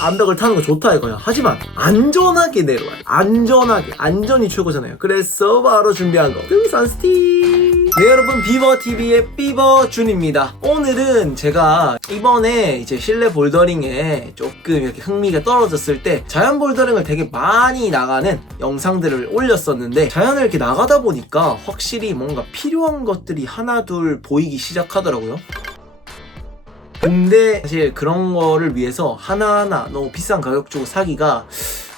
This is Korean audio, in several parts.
암벽을 타는 거 좋다 이거야. 하지만 안전하게 내려와요. 안전이 최고잖아요. 그래서 바로 준비한 거 등산 스틱. 네 여러분, 비버TV의 비버준입니다. 오늘은 제가 이번에 이제 실내 볼더링에 조금 이렇게 흥미가 떨어졌을 때 자연 볼더링을 되게 많이 나가는 영상들을 올렸었는데, 자연을 이렇게 나가다 보니까 확실히 뭔가 필요한 것들이 하나 둘 보이기 시작하더라고요. 근데 사실 그런 거를 위해서 하나하나 너무 비싼 가격 주고 사기가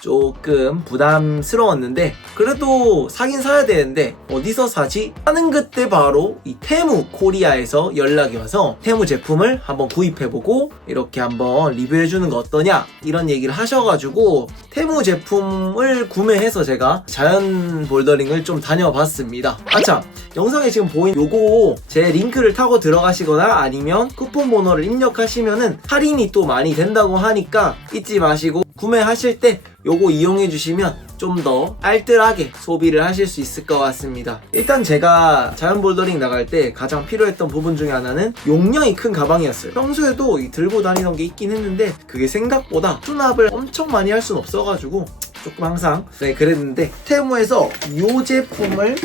조금 부담스러웠는데, 그래도 사긴 사야 되는데 어디서 사지? 하는 그때 바로 이 테무 코리아에서 연락이 와서 테무 제품을 한번 구입해보고 이렇게 한번 리뷰해주는 거 어떠냐 이런 얘기를 하셔가지고 테무 제품을 구매해서 제가 자연 볼더링을 좀 다녀봤습니다. 아참, 영상에 지금 보인 요거 제 링크를 타고 들어가시거나 아니면 쿠폰 번호를 입력하시면은 할인이 또 많이 된다고 하니까 잊지 마시고 구매하실 때 요거 이용해 주시면 좀 더 알뜰하게 소비를 하실 수 있을 것 같습니다. 일단 제가 자연 볼더링 나갈 때 가장 필요했던 부분 중에 하나는 용량이 큰 가방이었어요. 평소에도 들고 다니던 게 있긴 했는데 그게 생각보다 수납을 엄청 많이 할 수는 없어가지고 조금 항상 그랬는데, 테무에서 이 제품을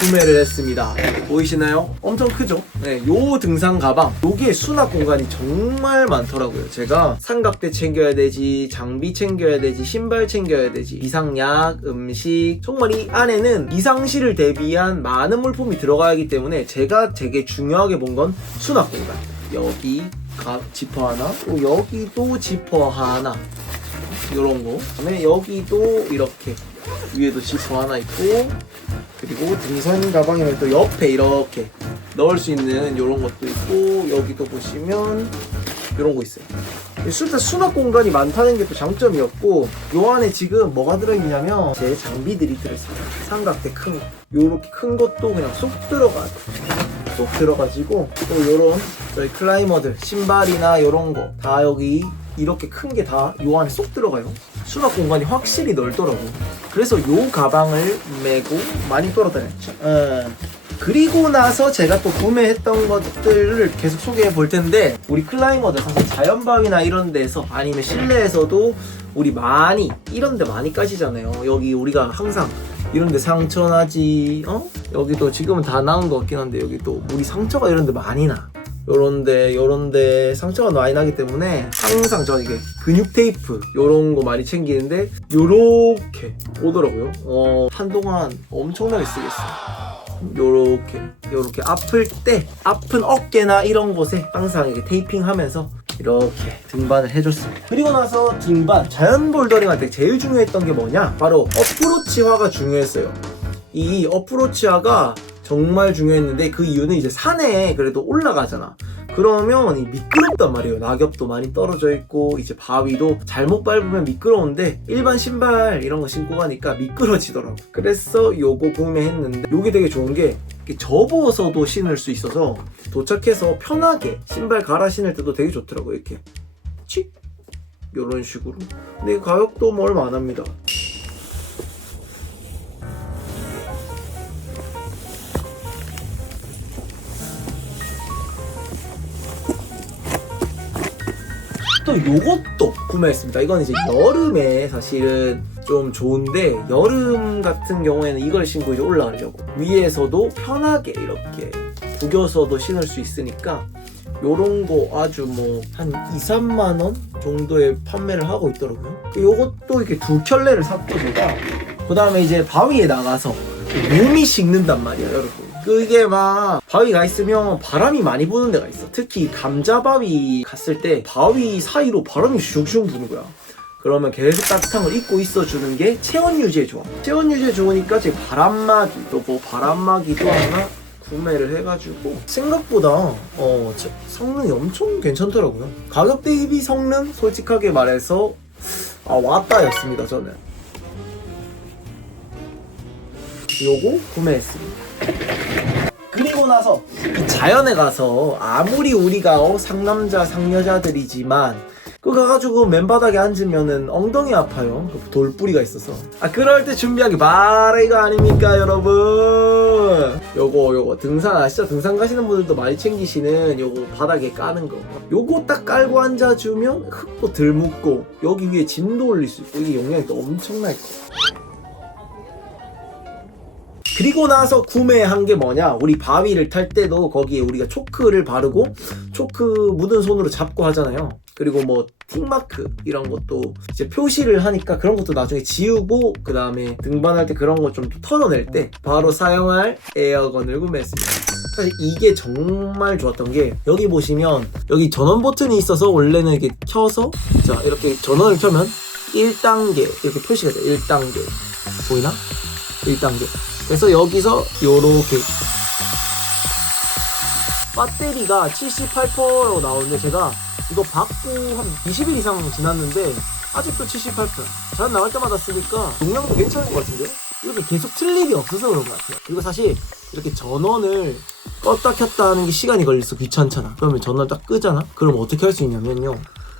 구매를 했습니다. 보이시나요? 엄청 크죠? 네, 요 등산 가방, 요게 수납 공간이 정말 많더라고요. 제가 삼각대 챙겨야 되지, 장비 챙겨야 되지, 신발 챙겨야 되지, 비상약, 음식, 정말 이 안에는 비상시를 대비한 많은 물품이 들어가야 하기 때문에 제가 되게 중요하게 본 건 수납 공간. 여기 지퍼 하나, 또 여기도 지퍼 하나, 요런 거. 그다음에 여기도 이렇게 위에도 지퍼 하나 있고, 그리고 등산 가방이면 또 옆에 이렇게 넣을 수 있는 요런 것도 있고, 여기도 보시면 요런 거 있어요. 일단 수납 공간이 많다는 게 또 장점이었고, 요 안에 지금 뭐가 들어있냐면 제 장비들이 들어있어요. 삼각대 큰 거, 요렇게 큰 것도 그냥 쏙 들어가요. 쏙 들어가지고, 또 요런 저희 클라이머들 신발이나 요런 거 다 여기 이렇게 큰 게 다 요 안에 쏙 들어가요. 수납 공간이 확실히 넓더라고. 그래서 요 가방을 메고 많이 돌아다녔죠. 그리고 나서 제가 또 구매했던 것들을 계속 소개해 볼 텐데, 우리 클라이머들 사실 자연바위나 이런 데서 아니면 실내에서도 우리 많이 이런 데 많이 까시잖아요. 여기 우리가 항상 이런 데 상처 나지, 여기도 지금은 다 나은 것 같긴 한데 여기도 우리 상처가 이런 데 많이 나. 요런데 상처가 많이 나기 때문에 항상 저는 이게 근육 테이프 요런 거 많이 챙기는데 요렇게 오더라고요. 한동안 엄청나게 쓰겠어요. 요렇게 아픈 어깨나 이런 곳에 항상 이렇게 테이핑하면서 이렇게 등반을 해줬습니다. 그리고 나서 등반, 자연 볼더링 할 때 제일 중요했던 게 뭐냐? 바로 어프로치화가 중요했어요. 이 어프로치화가 정말 중요했는데, 그 이유는 이제 산에 그래도 올라가잖아. 그러면 미끄럽단 말이에요. 낙엽도 많이 떨어져 있고 이제 바위도 잘못 밟으면 미끄러운데 일반 신발 이런 거 신고 가니까 미끄러지더라고. 그래서 요거 구매했는데, 요게 되게 좋은 게 접어서도 신을 수 있어서 도착해서 편하게 신발 갈아 신을 때도 되게 좋더라고. 이렇게 칙 요런 식으로. 근데 가격도 뭐 얼마 안 합니다. 또 요것도 구매했습니다. 이건 이제 여름에 사실은 좀 좋은데, 여름 같은 경우에는 이걸 신고 이제 올라가려고 위에서도 편하게 이렇게 구겨서도 신을 수 있으니까 요런 거 아주 뭐 한 2-3만원 정도에 판매를 하고 있더라고요. 요것도 이렇게 2켤레를 샀고, 제가 그 다음에 이제 바위에 나가서 몸이 식는단 말이에요, 여러분. 그게 막 바위가 있으면 바람이 많이 부는 데가 있어. 특히 감자바위 갔을 때 바위 사이로 바람이 슝슝 부는 거야. 그러면 계속 따뜻한 걸 입고 있어주는 게 체온 유지에 좋아. 체온 유지에 좋으니까 제 바람막이도 하나 구매를 해가지고, 생각보다 성능이 엄청 괜찮더라고요. 가격 대비 성능 솔직하게 말해서 왔다였습니다. 저는 요거 구매했습니다. 그리고 나서 이 자연에 가서 아무리 우리가 상남자 상여자들이지만 그거 가가지고 맨바닥에 앉으면은 엉덩이 아파요. 돌뿌리가 있어서. 그럴 때 준비하기 바로 이거 아닙니까 여러분. 요거 등산 아시죠? 등산 가시는 분들도 많이 챙기시는 요거 바닥에 까는 거. 요거 딱 깔고 앉아주면 흙도 덜 묻고 여기 위에 짐도 올릴 수 있고 이게 용량이 또 엄청날 거예요. 그리고 나서 구매한 게 뭐냐, 우리 바위를 탈 때도 거기에 우리가 초크를 바르고 초크 묻은 손으로 잡고 하잖아요. 그리고 뭐 틱마크 이런 것도 이제 표시를 하니까 그런 것도 나중에 지우고 그 다음에 등반할 때 그런 거 좀 털어낼 때 바로 사용할 에어건을 구매했습니다. 사실 이게 정말 좋았던 게 여기 보시면 여기 전원 버튼이 있어서 원래는 이렇게 켜서 자 이렇게 전원을 켜면 1단계 이렇게 표시가 돼요. 1단계 보이나? 1단계. 그래서 여기서 요렇게 배터리가 78%라고 나오는데 제가 이거 받고 한 20일 이상 지났는데 아직도 78%. 잘 나갈 때마다 쓰니까 용량도 괜찮은 것 같은데? 이렇게 계속 틀 일이 없어서 그런 것 같아요. 그리고 사실 이렇게 전원을 껐다 켰다 하는 게 시간이 걸려서 귀찮잖아. 그러면 전원을 딱 끄잖아? 그럼 어떻게 할 수 있냐면요,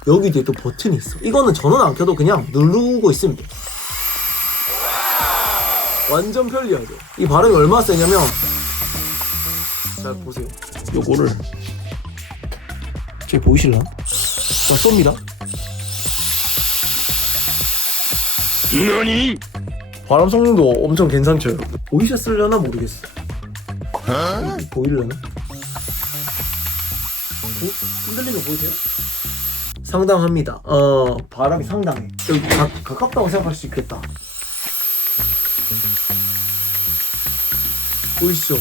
여기 뒤에 또 버튼이 있어. 이거는 전원 안 켜도 그냥 누르고 있으면 돼. 완전 편리하죠. 이 발음이 얼마나 세냐면 자 보세요. 요거를 저기 보이실라나? 자 쏩니다. 너니? 바람 성능도 엄청 괜찮죠. 보이셨으려나 모르겠어. 보이려나? 흔들리는 거 보이세요? 상당합니다. 바람이 상당해. 여기 가깝다고 생각할 수 있겠다. 보이시죠?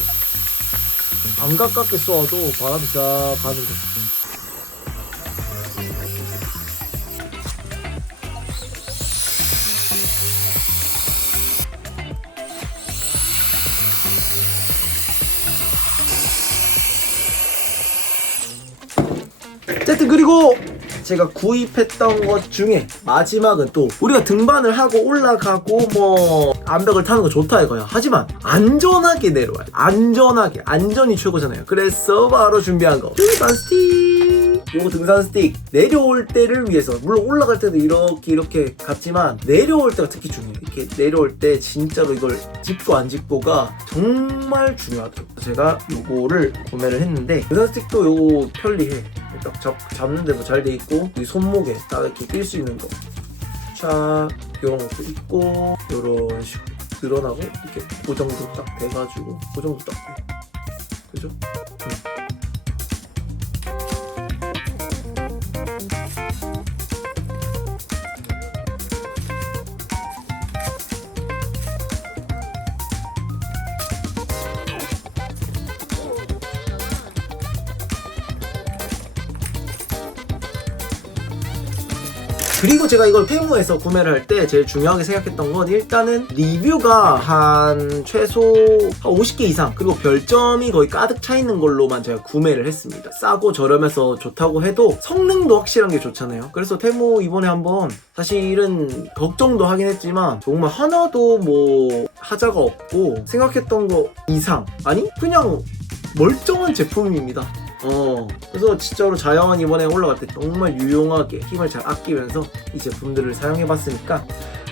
안 가깝게 쏘아도 바람이 쫙 가는 거. 어쨌든 그리고 제가 구입했던 것 중에 마지막은 또 우리가 등반을 하고 올라가고 뭐 암벽을 타는 거 좋다 이거야. 하지만 안전하게 내려와요. 안전하게. 안전이 최고잖아요. 그래서 바로 준비한 거 등산 스틱. 요거 등산 스틱 내려올 때를 위해서, 물론 올라갈 때도 이렇게 갔지만 내려올 때가 특히 중요해요. 이렇게 내려올 때 진짜로 이걸 짚고 안 짚고가 정말 중요하더라고요. 제가 요거를 구매를 했는데 등산 스틱도 요거 편리해. 딱 잡는데 뭐 잘 돼 있고 이 손목에 딱 이렇게 낄 수 있는 거 차 이런 것도 있고 이런 식으로 늘어나고 이렇게 고정도 딱 돼가지고 고정도 딱 돼. 그죠? 그리고 제가 이걸 테무에서 구매를 할 때 제일 중요하게 생각했던 건 일단은 리뷰가 한 최소 한 50개 이상, 그리고 별점이 거의 가득 차 있는 걸로만 제가 구매를 했습니다. 싸고 저렴해서 좋다고 해도 성능도 확실한 게 좋잖아요. 그래서 테무 이번에 한번 사실은 걱정도 하긴 했지만 정말 하나도 뭐 하자가 없고 생각했던 거 이상, 아니 그냥 멀쩡한 제품입니다. 그래서 진짜로 자연 이번에 올라갈 때 정말 유용하게 힘을 잘 아끼면서 이 제품들을 사용해봤으니까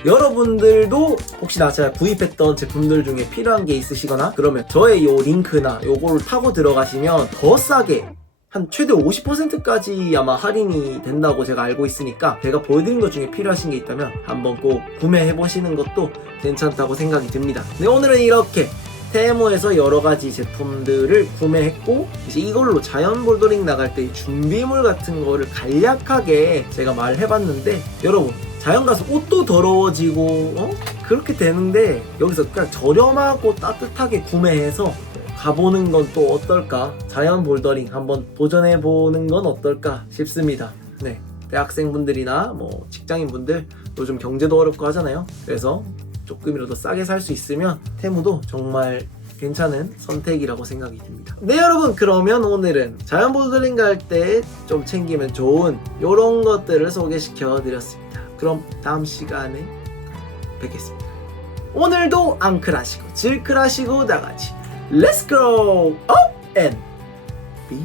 여러분들도 혹시나 제가 구입했던 제품들 중에 필요한 게 있으시거나 그러면 저의 요 링크나 요거를 타고 들어가시면 더 싸게 한 최대 50%까지 아마 할인이 된다고 제가 알고 있으니까 제가 보여드린 것 중에 필요하신 게 있다면 한번 꼭 구매해보시는 것도 괜찮다고 생각이 듭니다. 네, 오늘은 이렇게 테무에서 여러가지 제품들을 구매했고 이제 이걸로 자연 볼더링 나갈 때 준비물 같은 거를 간략하게 제가 말해봤는데, 여러분 자연 가서 옷도 더러워지고 그렇게 되는데 여기서 그냥 저렴하고 따뜻하게 구매해서 가보는 건 또 어떨까? 자연 볼더링 한번 도전해보는 건 어떨까 싶습니다. 네, 대학생분들이나 뭐 직장인분들 요즘 경제도 어렵고 하잖아요. 그래서 조금이라도 싸게 살 수 있으면 테무도 정말 괜찮은 선택이라고 생각이 듭니다. 네 여러분, 그러면 오늘은 자연 볼더링 갈 때 좀 챙기면 좋은 요런 것들을 소개시켜 드렸습니다. 그럼 다음 시간에 뵙겠습니다. 오늘도 앙클하시고 질클하시고 다같이 Let's go up and be